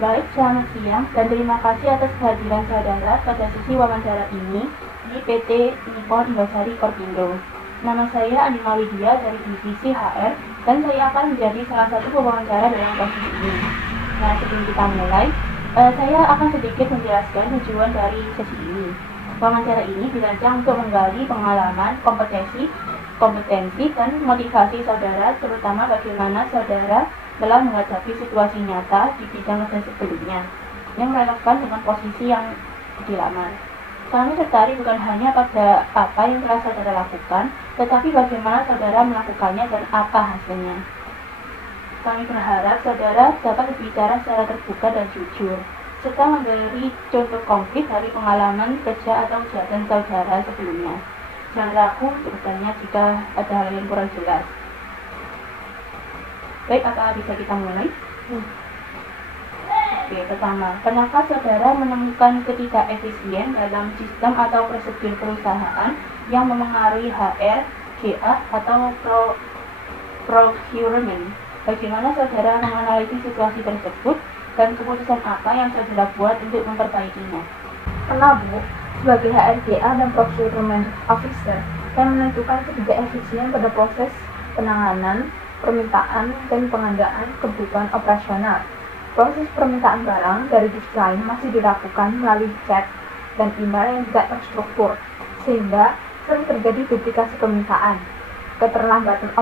Baik, selamat siang dan terima kasih atas kehadiran saudara pada sesi wawancara ini di PT Nippon Indosari Korpindo. Nama saya Anima Widya dari Divisi HR dan saya akan menjadi salah satu pewawancara dalam kasus ini. Nah, sebelum kita mulai, saya akan sedikit menjelaskan tujuan dari sesi ini. Wawancara ini dirancang untuk menggali pengalaman, kompetensi dan motivasi saudara, terutama bagaimana saudara dalam menghadapi situasi nyata di bidang kerja sebelumnya yang relevan dengan posisi yang dilamar. Kami tertarik bukan hanya pada apa yang telah saudara lakukan, tetapi bagaimana saudara melakukannya dan apa hasilnya. Kami berharap saudara dapat berbicara secara terbuka dan jujur, serta memberi contoh konkret dari pengalaman kerja atau jabatan saudara sebelumnya. Jangan ragu untuk bertanya jika ada hal yang kurang jelas. Baik, apakah bisa kita mulai? Oke, pertama, kenapa saudara menemukan ketidakefisien dalam sistem atau prosedur perusahaan yang memengaruhi HR, GA, atau procurement? Bagaimana saudara menganalisis situasi tersebut dan keputusan apa yang saudara buat untuk memperbaikinya? Pernah, Bu, sebagai HRGA dan Procurement Officer, saya menentukan ketidakefisien pada proses penanganan, permintaan, dan pengadaan kebutuhan operasional. Proses permintaan barang dari desain masih dilakukan melalui chat dan email yang tidak terstruktur, sehingga sering terjadi duplikasi permintaan, keterlambatan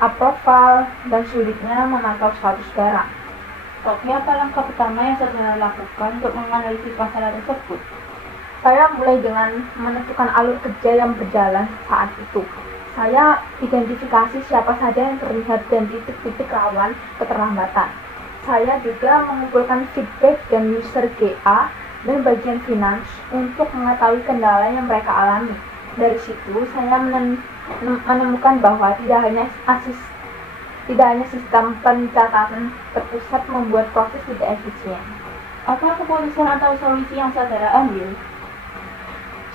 approval, dan sulitnya memantau status barang. Oke, apa langkah pertama yang saudara lakukan untuk menganalisis masalah tersebut? Saya mulai dengan menentukan alur kerja yang berjalan saat itu. Saya identifikasi siapa saja yang terlihat dan titik-titik rawan keterlambatan. Saya juga mengumpulkan feedback dan user GA dan bagian finance untuk mengetahui kendala yang mereka alami. Dari situ, saya menemukan bahwa tidak hanya sistem pencatatan terpusat membuat proses tidak efisien. Apa keputusan atau solusi yang saudara ambil?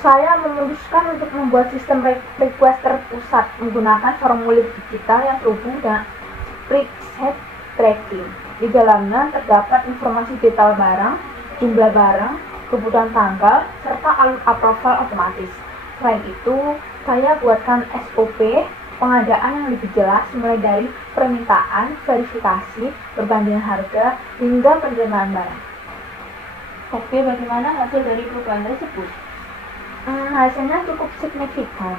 Saya memutuskan untuk membuat sistem request terpusat menggunakan formulir digital yang terhubung dengan preset tracking. Di dalamnya terdapat informasi detail barang, jumlah barang, kebutuhan tanggal, serta alur approval otomatis. Selain itu, saya buatkan SOP pengadaan yang lebih jelas mulai dari permintaan, verifikasi, perbandingan harga, hingga penerimaan barang. Oke, bagaimana hasil dari perubahan tersebut? Hasilnya cukup signifikan.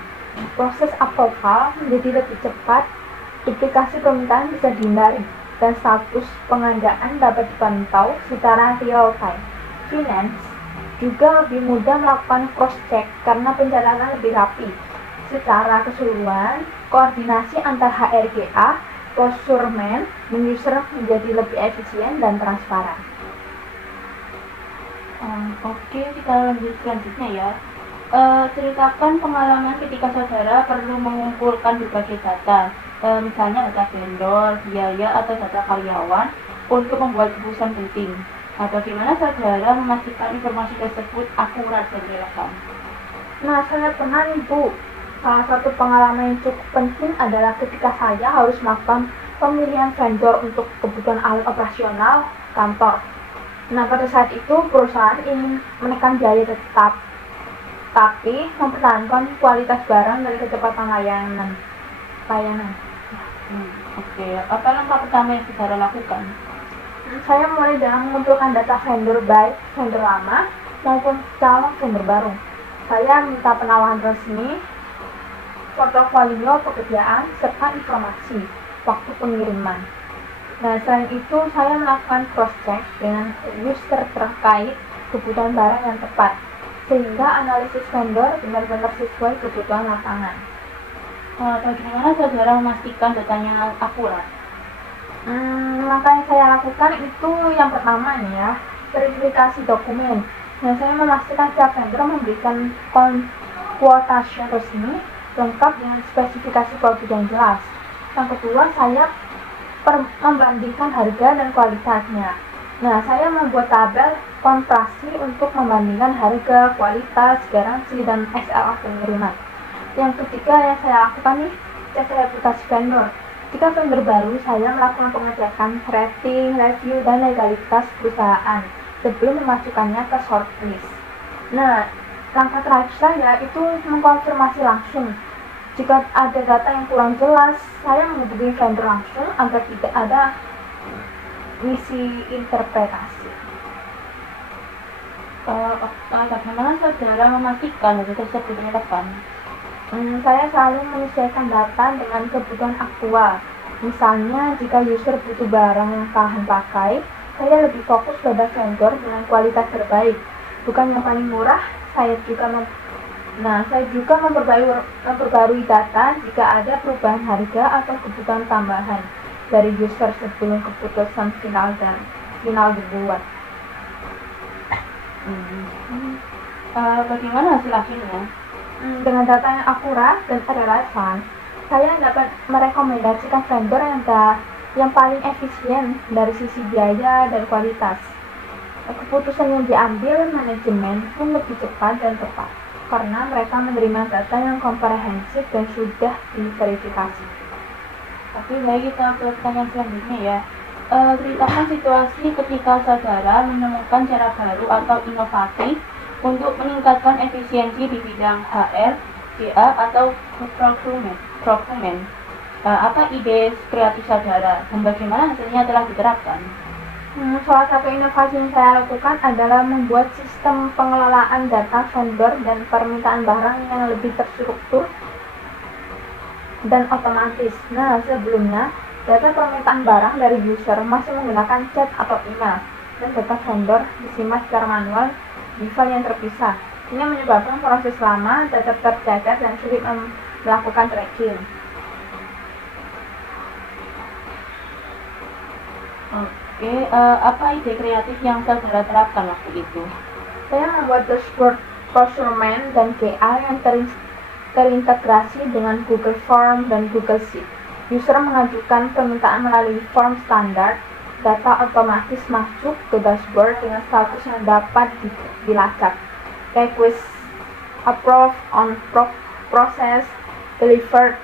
Proses approval menjadi lebih cepat, duplikasi permintaan bisa dihindari, dan status pengadaan dapat dipantau secara real time. Finance juga lebih mudah melakukan cross-check karena pencatatan lebih rapi. Secara keseluruhan, koordinasi antar HRGA, procurement, dan user menjadi lebih efisien dan transparan. Oke, kita lanjut selanjutnya ya. Ceritakan pengalaman ketika saudara perlu mengumpulkan berbagai data, misalnya data vendor, biaya, atau data karyawan untuk membuat keputusan penting. Nah, bagaimana saudara memastikan informasi tersebut akurat dan relevan? Nah, saya pernah nih, Bu. Salah satu pengalaman yang cukup penting adalah ketika saya harus melakukan pemilihan vendor untuk kebutuhan alat operasional kantor. Nah, pada saat itu perusahaan ingin menekan biaya tetap, tapi mempertahankan kualitas barang dan kecepatan layanan. Oke, apa langkah pertama yang saudara lakukan? Saya mulai dengan mengumpulkan data vendor baik vendor lama maupun calon vendor baru. Saya minta penawaran resmi, portofolio pekerjaan, serta informasi waktu pengiriman. Nah, selain itu saya melakukan cross-check dengan user terkait kebutuhan barang yang tepat, sehingga analisis vendor benar-benar sesuai kebutuhan lapangan. Bagaimana saudara memastikan datanya akurat? Langkah yang saya lakukan itu yang pertama nih ya, verifikasi dokumen. Nah, saya memastikan setiap vendor memberikan quotation resmi lengkap dengan spesifikasi produk yang jelas. Yang kedua, saya membandingkan harga dan kualitasnya. Nah, saya membuat tabel kontrasti untuk membandingkan harga, kualitas, garansi, dan SLA pengiriman. Yang ketiga yang saya lakukan nih, cek reputasi vendor. Jika vendor baru, saya melakukan pengecekan rating, review, dan legalitas perusahaan sebelum memasukkannya ke shortlist. Nah, langkah terakhir saya itu mengkonfirmasi langsung. Jika ada data yang kurang jelas, saya menghubungi vendor langsung agar tidak ada misi interpretasi. Bagaimana saudara memastikan data tersebut relevan? Saya selalu menyesuaikan data dengan kebutuhan aktual. Misalnya, jika user butuh barang yang tahan pakai, saya lebih fokus pada vendor dengan kualitas terbaik, bukan yang paling murah. Saya juga memperbarui data jika ada perubahan harga atau kebutuhan tambahan dari user sebelum keputusan final dibuat. Bagaimana hasil akhirnya? Dengan data yang akurat dan relevan, saya dapat merekomendasikan vendor yang paling efisien dari sisi biaya dan kualitas. Keputusan yang diambil manajemen pun lebih cepat dan tepat, karena mereka menerima data yang komprehensif dan sudah diverifikasi. Oke, baik, kita ke pertanyaan selanjutnya ya. Ceritakan situasi ketika saudara menemukan cara baru atau inovatif untuk meningkatkan efisiensi di bidang HR, GA, atau procurement. Apa ide kreatif saudara dan bagaimana hasilnya telah diterapkan? Salah satu inovasi yang saya lakukan adalah membuat sistem pengelolaan data vendor dan permintaan barang yang lebih terstruktur dan otomatis. Nah, sebelumnya, data permintaan barang dari user masih menggunakan chat atau email, dan data vendor disimpan secara manual di file yang terpisah. Ini menyebabkan proses lama, data tercecer, dan sulit melakukan tracking. Oke, apa ide kreatif yang saudara terapkan waktu itu? Saya membuat dashboard procurement dan GA yang terintegrasi dengan Google Form dan Google Sheet. User mengajukan permintaan melalui form standar, data otomatis masuk ke dashboard dengan status yang dapat dilacak. Request approved, on process, delivered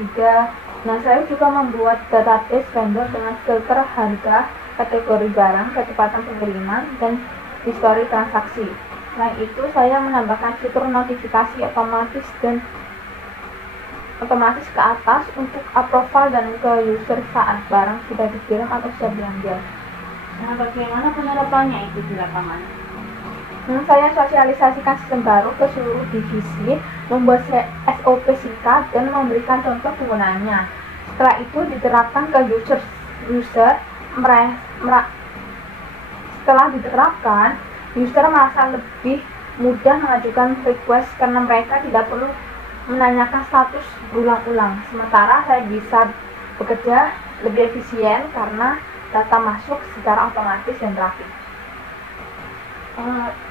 juga. Nah, saya juga membuat database vendor dengan filter harga, kategori barang, kecepatan pengiriman, dan histori transaksi. Selain itu, saya menambahkan fitur notifikasi otomatis ke atas untuk approval dan ke user saat barang sudah dikirim atau siap diambil. Nah, bagaimana penerapannya itu di lapangan? Saya sosialisasikan sistem baru ke seluruh divisi, membuat SOP singkat, dan memberikan contoh penggunaannya. Setelah itu diterapkan ke setelah diterapkan, user merasa lebih mudah mengajukan request karena mereka tidak perlu menanyakan status berulang-ulang. Sementara saya bisa bekerja lebih efisien karena data masuk secara otomatis dan rapi.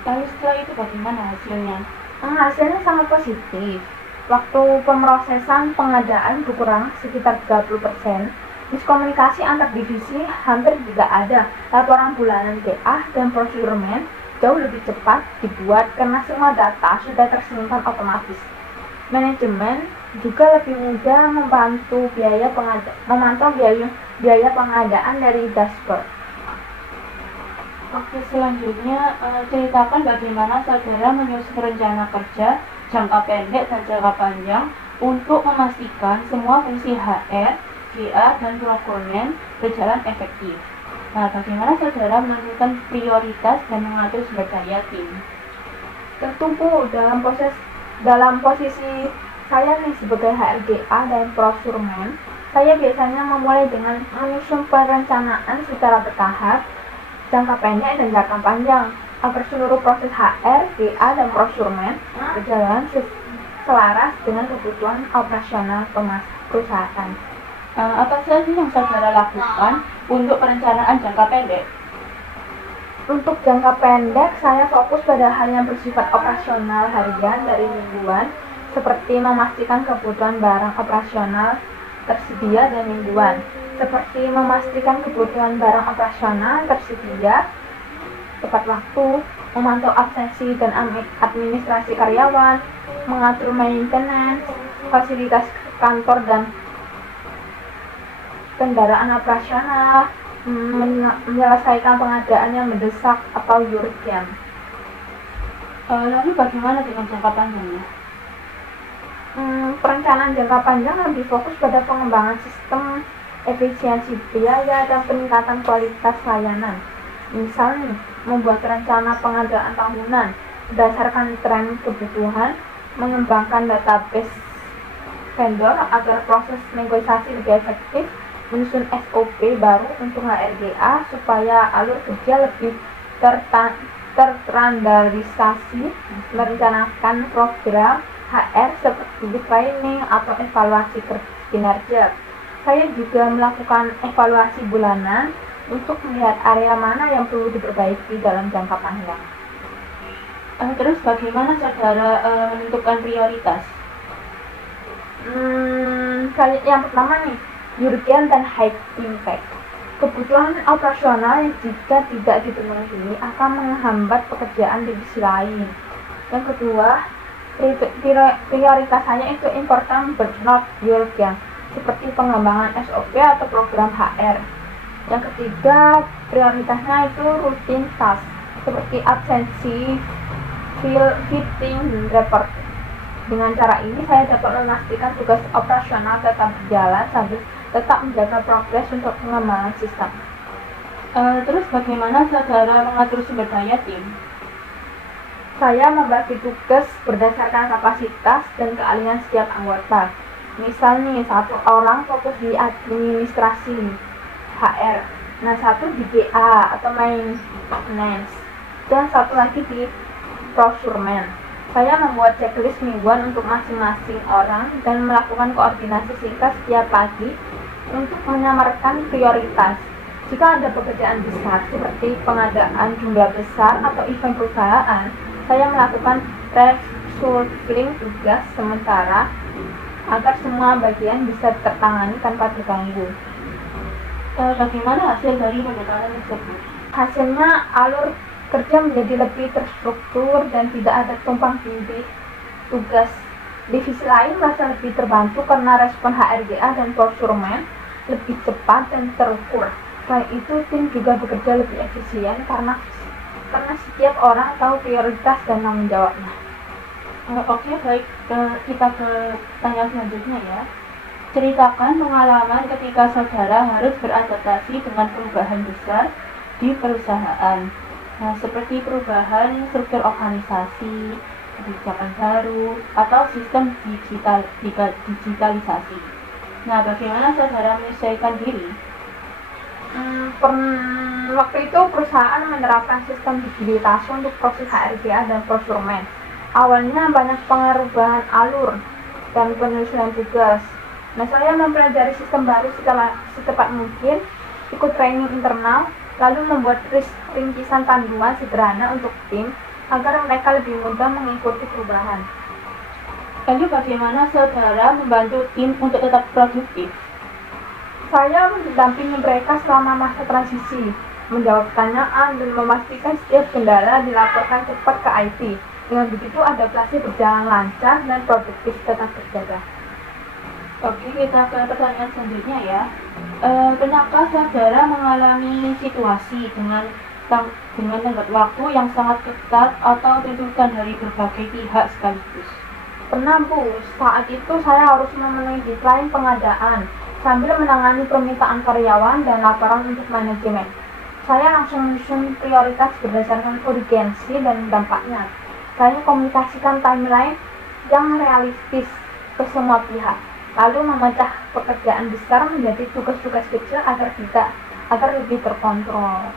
Lalu setelah itu bagaimana hasilnya? Hasilnya sangat positif. Waktu pemrosesan pengadaan berkurang sekitar 30%. Miskomunikasi antar divisi hampir tidak ada. Laporan bulanan GA dan procurement jauh lebih cepat dibuat karena semua data sudah tersimpan otomatis. Manajemen juga lebih mudah memantau biaya pengadaan dari dashboard. Oke, selanjutnya ceritakan bagaimana saudara menyusun rencana kerja jangka pendek dan jangka panjang untuk memastikan semua fungsi HR, GA, dan procurement berjalan efektif. Nah, bagaimana saudara menentukan prioritas dan mengatur sumber daya tim? Tentu Bu, dalam posisi saya nih sebagai HRGA dan procurement, saya biasanya memulai dengan menyusun perencanaan secara bertahap, jangka pendek dan jangka panjang, agar seluruh proses HR, GA, dan procurement berjalan selaras dengan kebutuhan operasional perusahaan. Apa saja yang saudara lakukan untuk perencanaan jangka pendek? Untuk jangka pendek, saya fokus pada hal yang bersifat operasional harian dari mingguan, seperti memastikan kebutuhan barang operasional tersedia dan mingguan, seperti memastikan kebutuhan barang operasional tersedia tepat waktu, memantau absensi dan administrasi karyawan, mengatur maintenance, fasilitas kantor dan kendaraan operasional, menyelesaikan pengadaan yang mendesak atau urgent. Lalu bagaimana dengan jangka panjangnya? Perencanaan jangka panjang lebih fokus pada pengembangan sistem, efisiensi biaya, dan peningkatan kualitas layanan. Misalnya, membuat rencana pengadaan tahunan berdasarkan tren kebutuhan, mengembangkan database vendor agar proses negosiasi lebih efektif, menyusun SOP baru untuk HRGA supaya alur kerja lebih terstandarisasi, merencanakan program HR seperti training atau evaluasi kinerja. Saya juga melakukan evaluasi bulanan untuk melihat area mana yang perlu diperbaiki dalam jangka panjang. Terus bagaimana saudara menentukan prioritas? Yang pertama nih, urgent dan high impact. Kebutuhan operasional yang jika tidak dipenuhi akan menghambat pekerjaan di sisi lain. Yang kedua, prioritas saya itu important but not urgent, seperti pengembangan SOP atau program HR. Yang ketiga, prioritasnya itu routine task, seperti absensi, fitting, report. Dengan cara ini saya dapat memastikan tugas operasional tetap berjalan sambil tetap menjaga progres untuk pengembangan sistem. Terus bagaimana saudara mengatur sumber daya tim? Saya membagi tugas berdasarkan kapasitas dan keahlian setiap anggota. Misalnya, satu orang fokus di administrasi HR, nah satu di GA atau maintenance, dan satu lagi di procurement. Saya membuat checklist mingguan untuk masing-masing orang dan melakukan koordinasi singkat setiap pagi untuk menyamarkan prioritas. Jika ada pekerjaan besar seperti pengadaan jumlah besar atau event perusahaan, saya melakukan reshuffling tugas sementara agar semua bagian bisa tertangani tanpa terganggu. Bagaimana hasil dari pendekatan tersebut? Hasilnya, alur kerja menjadi lebih terstruktur dan tidak ada tumpang tindih tugas. Divisi lain merasa lebih terbantu karena respon HRGA dan procurement lebih cepat dan terukur. Selain itu, tim juga bekerja lebih efisien karena setiap orang tahu prioritas dan tanggung jawabnya. Oke, baik, kita ke tanya selanjutnya ya. Ceritakan pengalaman ketika saudara harus beradaptasi dengan perubahan besar di perusahaan. Nah, seperti perubahan struktur organisasi, kebijakan baru, atau sistem digitalisasi. Nah, bagaimana saudara menyesuaikan diri? Waktu itu perusahaan menerapkan sistem digitalisasi untuk proses HRGA dan procurement. Awalnya banyak perubahan alur dan penyusunan tugas. Nah, saya mempelajari sistem baru secepat mungkin, ikut training internal, lalu membuat ringkisan panduan sederhana untuk tim agar mereka lebih mudah mengikuti perubahan. Lalu bagaimana saudara membantu tim untuk tetap produktif? Saya mendampingi mereka selama masa transisi, menjawab pertanyaan dan memastikan setiap kendala dilaporkan cepat ke IT. Dengan begitu adaptasi berjalan lancar dan produktif tetap terjaga. Oke, kita ke pertanyaan selanjutnya ya. Pernahkah saudara mengalami situasi dengan tenggat waktu yang sangat ketat atau tuntutan dari berbagai pihak sekaligus? Pernah, Bu. Saat itu saya harus memenuhi deadline pengadaan sambil menangani permintaan karyawan dan laporan untuk manajemen. Saya langsung menyusun prioritas berdasarkan urgensi dan dampaknya. Saya komunikasikan timeline yang realistis ke semua pihak, lalu memecah pekerjaan besar menjadi tugas-tugas kecil agar lebih terkontrol.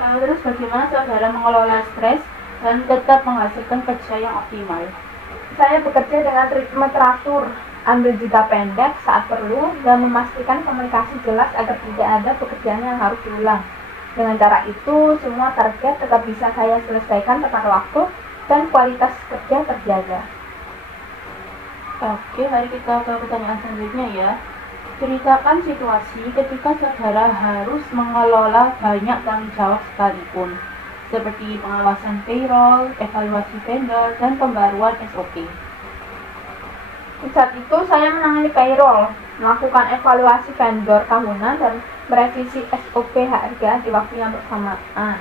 Terus bagaimana saudara mengelola stres dan tetap menghasilkan kerja yang optimal? Saya bekerja dengan ritme teratur, ambil jeda pendek saat perlu, dan memastikan komunikasi jelas agar tidak ada pekerjaan yang harus diulang. Dengan cara itu, semua target tetap bisa saya selesaikan tepat waktu dan kualitas kerja terjaga. Oke, mari kita ke pertanyaan selanjutnya ya. Ceritakan situasi ketika saudara harus mengelola banyak tanggung jawab sekalipun, seperti pengawasan payroll, evaluasi vendor, dan pembaruan SOP. Di saat itu saya menangani payroll, melakukan evaluasi vendor tahunan, dan merevisi SOP HRGA di waktu yang bersamaan.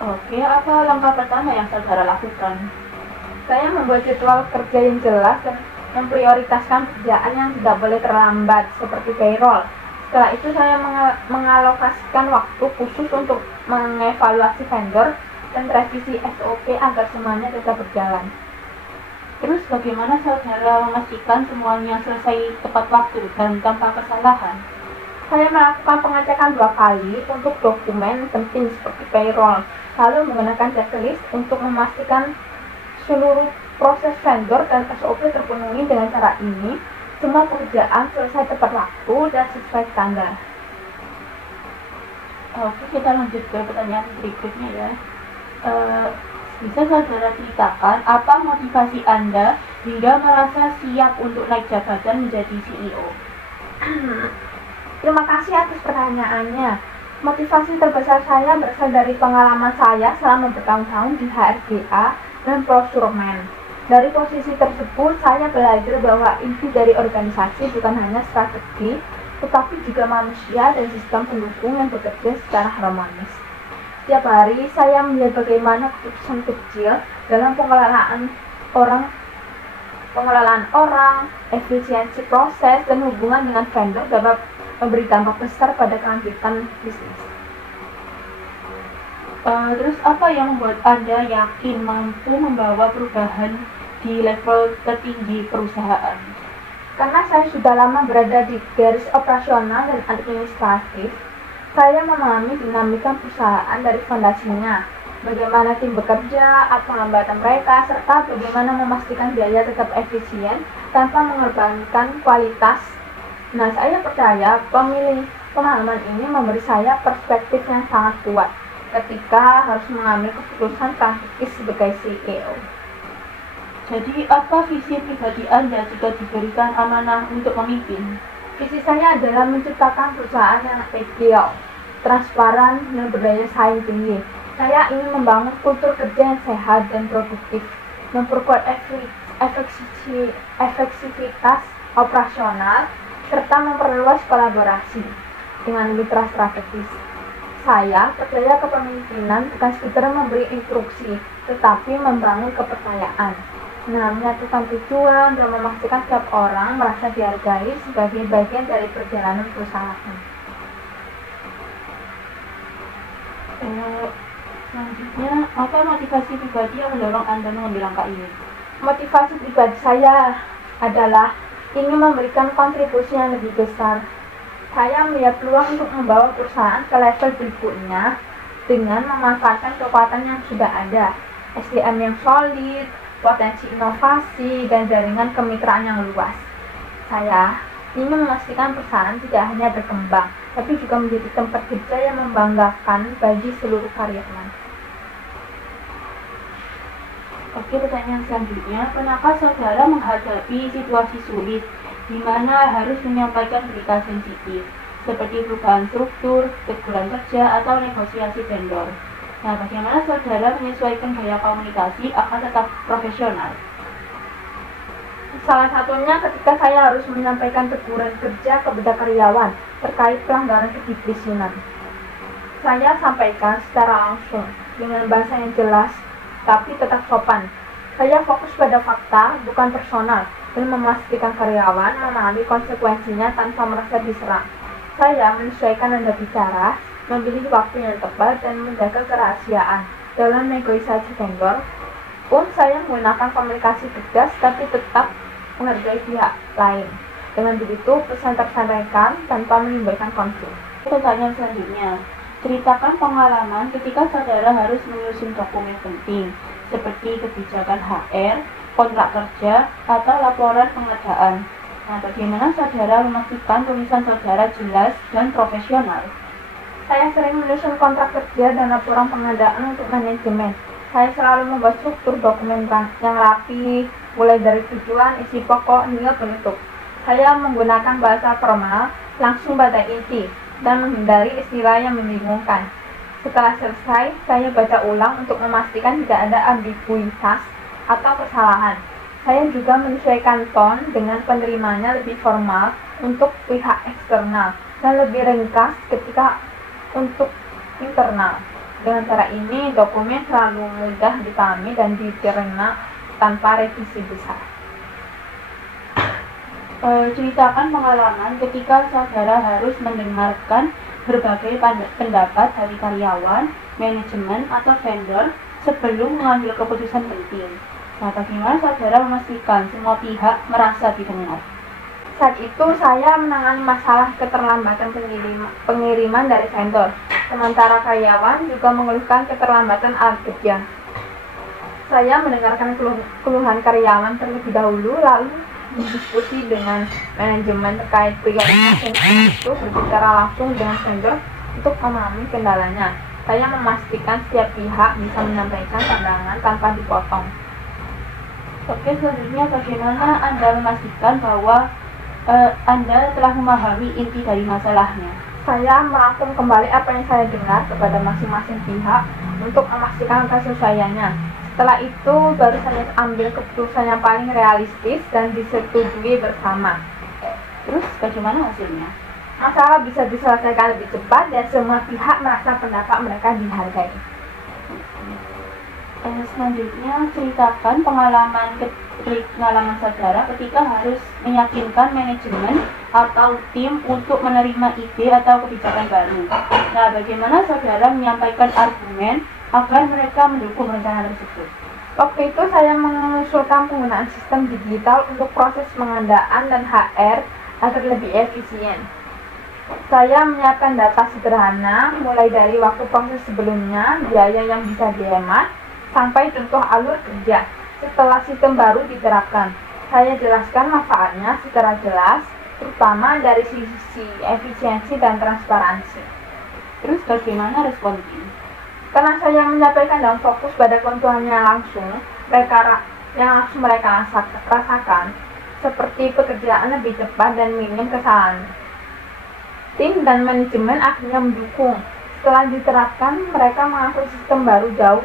Oke, apa langkah pertama yang saudara lakukan? Saya membuat jadwal kerja yang jelas dan memprioritaskan pekerjaan yang tidak boleh terlambat, seperti payroll. Setelah itu saya mengalokasikan waktu khusus untuk mengevaluasi vendor dan revisi SOP agar semuanya tetap berjalan. Terus bagaimana saudara memastikan semuanya selesai tepat waktu dan tanpa kesalahan? Saya melakukan pengecekan 2 kali untuk dokumen penting seperti payroll, lalu menggunakan checklist untuk memastikan seluruh proses vendor dan SOP terpenuhi. Dengan cara ini, semua pekerjaan selesai tepat waktu dan sesuai standar. Oke, kita lanjut ke pertanyaan berikutnya ya. Bisa saudara ceritakan apa motivasi Anda hingga merasa siap untuk naik jabatan menjadi CEO? Terima kasih atas pertanyaannya. Motivasi terbesar saya berasal dari pengalaman saya selama bertahun-tahun di HRGA dan procurement. Dari posisi tersebut, saya belajar bahwa inti dari organisasi bukan hanya strategi, tetapi juga manusia dan sistem pendukung yang bekerja secara harmonis. Setiap hari, saya melihat bagaimana keputusan kecil dalam pengelolaan orang, efisiensi proses, dan hubungan dengan vendor dapat memberi dampak besar pada kelanjutan bisnis. Terus apa yang membuat Anda yakin mampu membawa perubahan di level tertinggi perusahaan? Karena saya sudah lama berada di garis operasional dan administratif, saya memahami dinamika perusahaan dari fondasinya, bagaimana tim bekerja, apa hambatan mereka, serta bagaimana memastikan biaya tetap efisien tanpa mengorbankan kualitas. Nah, saya percaya pemahaman ini memberi saya perspektif yang sangat kuat ketika harus mengambil keputusan strategis sebagai CEO. Jadi, apa visi pribadi Anda jika diberikan amanah untuk memimpin? Visi saya adalah menciptakan perusahaan yang ideal, transparan, dan berdaya saing tinggi. Saya ingin membangun kultur kerja yang sehat dan produktif, memperkuat efektivitas operasional, serta memperluas kolaborasi dengan mitra strategis. Saya percaya kepemimpinan bukan sekedar memberi instruksi, tetapi membangun kepercayaan. Menyatukan tujuan dan memastikan setiap orang merasa dihargai sebagai bagian dari perjalanan perusahaan. Selanjutnya, apa motivasi pribadi yang mendorong Anda mengambil langkah ini? Motivasi pribadi saya adalah ingin memberikan kontribusi yang lebih besar. Saya melihat peluang untuk membawa perusahaan ke level berikutnya dengan memanfaatkan kekuatan yang sudah ada, SDM yang solid, potensi inovasi, dan jaringan kemitraan yang luas. Saya ingin memastikan perusahaan tidak hanya berkembang, tapi juga menjadi tempat kerja yang membanggakan bagi seluruh karyawan. Oke, pertanyaan selanjutnya, pernahkah saudara menghadapi situasi sulit di mana harus menyampaikan berita sensitif, seperti perubahan struktur, teguran kerja, atau negosiasi vendor? Nah, bagaimana saudara menyesuaikan gaya komunikasi agar tetap profesional? Salah satunya ketika saya harus menyampaikan teguran kerja kepada karyawan terkait pelanggaran kedisiplinan. Saya sampaikan secara langsung dengan bahasa yang jelas tapi tetap sopan. Saya fokus pada fakta, bukan personal, dan memastikan karyawan memahami konsekuensinya tanpa merasa diserang. Saya menyesuaikan nada bicara, memilih waktu yang tepat, dan menjaga kerahasiaan. Dalam negosiasi vendor pun saya menggunakan komunikasi tegas tapi tetap menghargai pihak lain. Dengan begitu, pesan tersampaikan tanpa menimbulkan konflik. Pertanyaan selanjutnya, ceritakan pengalaman ketika saudara harus menyusun dokumen penting seperti kebijakan HR, kontrak kerja, atau laporan pengadaan. Nah, bagaimana saudara memastikan tulisan saudara jelas dan profesional? Saya sering menyusun kontrak kerja dan laporan pengadaan untuk manajemen. Saya selalu membuat struktur dokumen yang rapi, mulai dari tujuan, isi pokok, hingga penutup. Saya menggunakan bahasa formal, langsung pada inti, dan menghindari istilah yang membingungkan. Setelah selesai, saya baca ulang untuk memastikan tidak ada ambiguitas atau kesalahan. Saya juga menyesuaikan tone dengan penerimanya lebih formal untuk pihak eksternal dan lebih ringkas ketika untuk internal. Dengan cara ini, dokumen selalu mudah dipahami dan diterima tanpa revisi besar. Ceritakan pengalaman ketika saudara harus mendengarkan berbagai pendapat dari karyawan, manajemen, atau vendor sebelum mengambil keputusan penting. Nah, bagaimana saudara memastikan semua pihak merasa didengar? Saat itu saya menangani masalah keterlambatan pengiriman dari vendor, sementara karyawan juga mengeluhkan keterlambatan alat kerja. Saya mendengarkan keluhan karyawan terlebih dahulu, lalu berdiskusi dengan manajemen terkait prioritas yang itu berbicara langsung dengan vendor untuk memahami kendalanya. Saya memastikan setiap pihak bisa menyampaikan pandangan tanpa dipotong. Oke, selanjutnya bagaimana Anda memastikan bahwa Anda telah memahami inti dari masalahnya? Saya merangkum kembali apa yang saya dengar kepada masing-masing pihak untuk memastikan kesesuaiannya. Setelah itu, baru saya ambil keputusan yang paling realistis dan disetujui bersama. Terus, bagaimana hasilnya? Masalah bisa diselesaikan lebih cepat dan semua pihak merasa pendapat mereka dihargai. Selanjutnya, ceritakan pengalaman saudara ketika harus meyakinkan manajemen atau tim untuk menerima ide atau kebijakan baru. Nah, bagaimana saudara menyampaikan argumen agar mereka mendukung rencana tersebut? Waktu itu saya mengusulkan penggunaan sistem digital untuk proses pengadaan dan HR agar lebih efisien. Saya menyiapkan data sederhana, mulai dari waktu proses sebelumnya, biaya yang bisa dihemat, sampai contoh alur kerja. Setelah sistem baru diterapkan, saya jelaskan manfaatnya secara jelas, terutama dari sisi efisiensi dan transparansi. Terus bagaimana respon tim? Karena saya menyampaikan dan fokus pada keuntungannya langsung, mereka rasakan, seperti pekerjaan lebih cepat dan minim kesalahan. Tim dan manajemen akhirnya mendukung. Setelah diterapkan, mereka mengaku sistem baru jauh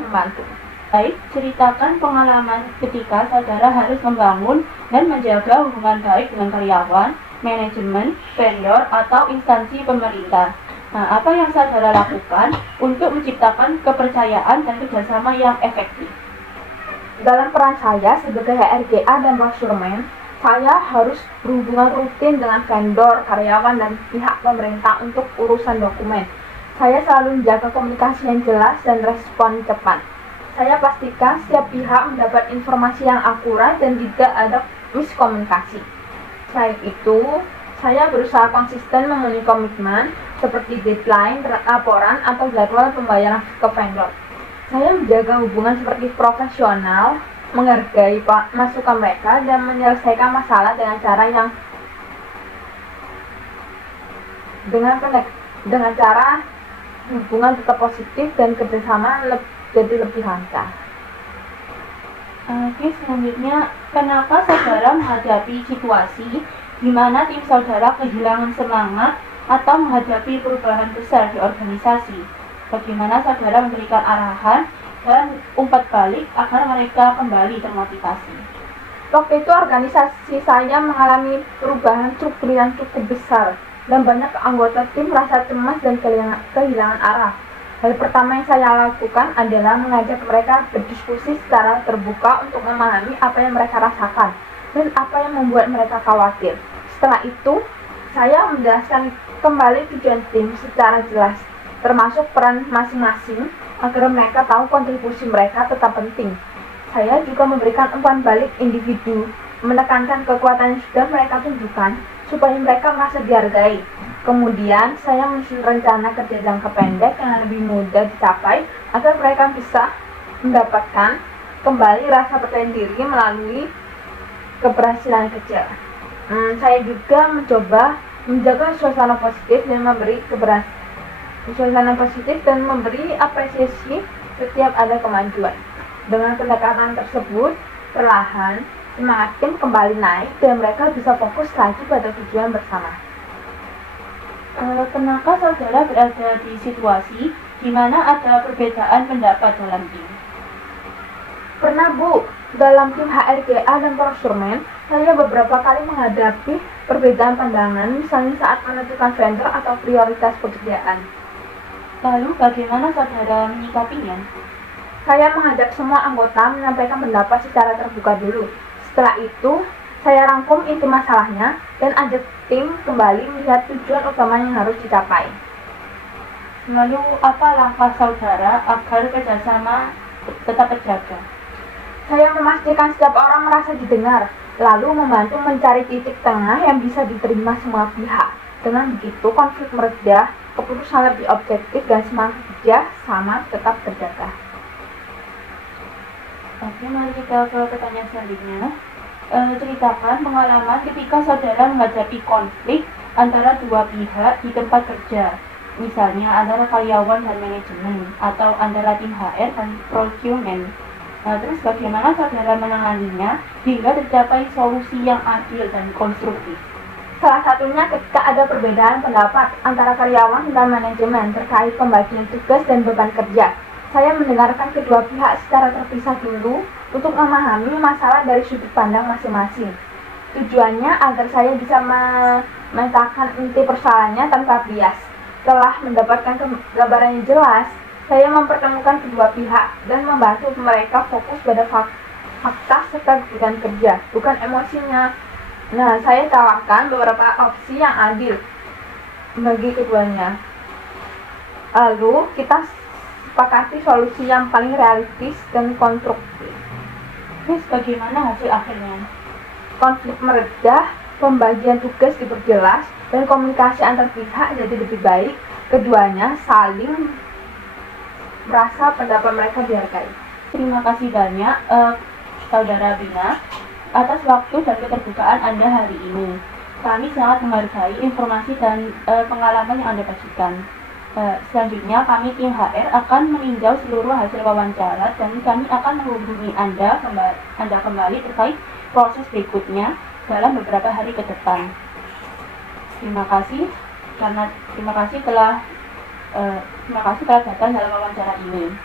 membantu. Baik, ceritakan pengalaman ketika saudara harus membangun dan menjaga hubungan baik dengan karyawan, manajemen, vendor, atau instansi pemerintah. Nah, apa yang saudara lakukan untuk menciptakan kepercayaan dan kerjasama yang efektif? Dalam peran saya sebagai HRGA dan procurement, saya harus berhubungan rutin dengan vendor, karyawan, dan pihak pemerintah untuk urusan dokumen. Saya selalu menjaga komunikasi yang jelas dan respon cepat. Saya pastikan setiap pihak mendapat informasi yang akurat dan tidak ada miskomunikasi. Selain itu, saya berusaha konsisten memenuhi komitmen seperti deadline, laporan, atau jadwal pembayaran ke vendor. Saya menjaga hubungan seperti profesional, menghargai masukan mereka, dan menyelesaikan masalah dengan cara yang dengan cara hubungan tetap positif dan kerjasama jadi lebih lancar. Oke, selanjutnya, kenapa saudara menghadapi situasi di mana tim saudara kehilangan semangat atau menghadapi perubahan besar di organisasi? Bagaimana saudara memberikan arahan dan umpat balik agar mereka kembali termotivasi? Waktu itu organisasi saya mengalami perubahan struktur yang cukup besar dan banyak anggota tim merasa cemas dan kehilangan arah. Hal pertama yang saya lakukan adalah mengajak mereka berdiskusi secara terbuka untuk memahami apa yang mereka rasakan dan apa yang membuat mereka khawatir. Setelah itu, saya menjelaskan kembali tujuan tim secara jelas, termasuk peran masing-masing, agar mereka tahu kontribusi mereka tetap penting. Saya juga memberikan umpan balik individu, menekankan kekuatan yang sudah mereka tunjukkan, supaya mereka merasa dihargai. Kemudian, saya menyusun rencana kerja jangka pendek yang lebih mudah dicapai, agar mereka bisa mendapatkan kembali rasa percaya diri melalui keberhasilan kecil. Saya juga mencoba menjaga suasana positif dan memberi apresiasi setiap ada kemajuan. Dengan pendekatan tersebut, perlahan semangat tim kembali naik dan mereka bisa fokus lagi pada tujuan bersama. Kenapa saudara berada di situasi di mana ada perbedaan pendapat dalam tim? Pernah, Bu. Dalam tim HRGA dan prosurmen, saya beberapa kali menghadapi perbedaan pandangan, misalnya saat menentukan vendor atau prioritas pekerjaan. Lalu bagaimana saudara menyikapinya? Saya menghadap semua anggota menyampaikan pendapat secara terbuka dulu. Setelah itu, saya rangkum inti masalahnya dan ajak tim kembali melihat tujuan utama yang harus dicapai. Lalu apa langkah saudara agar kerjasama tetap terjaga? Saya memastikan setiap orang merasa didengar, lalu membantu mencari titik tengah yang bisa diterima semua pihak. Dengan begitu, konflik mereda, keputusan lebih objektif, dan semangat kerja sama tetap terjaga. Oke, mari kita ke pertanyaan selanjutnya. Ceritakan pengalaman ketika saudara menghadapi konflik antara dua pihak di tempat kerja, misalnya antara karyawan dan manajemen, atau antara tim HR dan procurement. Terus bagaimana saudara menanganinya hingga tercapai solusi yang adil dan konstruktif? Salah satunya ketika ada perbedaan pendapat antara karyawan dan manajemen terkait pembagian tugas dan beban kerja. Saya mendengarkan kedua pihak secara terpisah dulu untuk memahami masalah dari sudut pandang masing-masing. Tujuannya agar saya bisa memetakan inti persoalannya tanpa bias. Setelah mendapatkan gambaran yang jelas, saya mempertemukan kedua pihak dan membantu mereka fokus pada fakta serta kebutuhan kerja, bukan emosinya. Nah, saya tawarkan beberapa opsi yang adil bagi keduanya. Lalu, kita sepakati solusi yang paling realistis dan konstruktif. Terus bagaimana hasil akhirnya? Konflik mereda, pembagian tugas diperjelas, dan komunikasi antar pihak jadi lebih baik. Keduanya saling merasa pendapat mereka dihargai. Terima kasih banyak Saudara Bina atas waktu dan keterbukaan Anda hari ini. Kami sangat menghargai informasi dan pengalaman yang Anda bagikan. Selanjutnya kami tim HR akan meninjau seluruh hasil wawancara dan kami akan menghubungi Anda kembali terkait proses berikutnya dalam beberapa hari ke depan. Terima kasih telah datang dalam wawancara ini.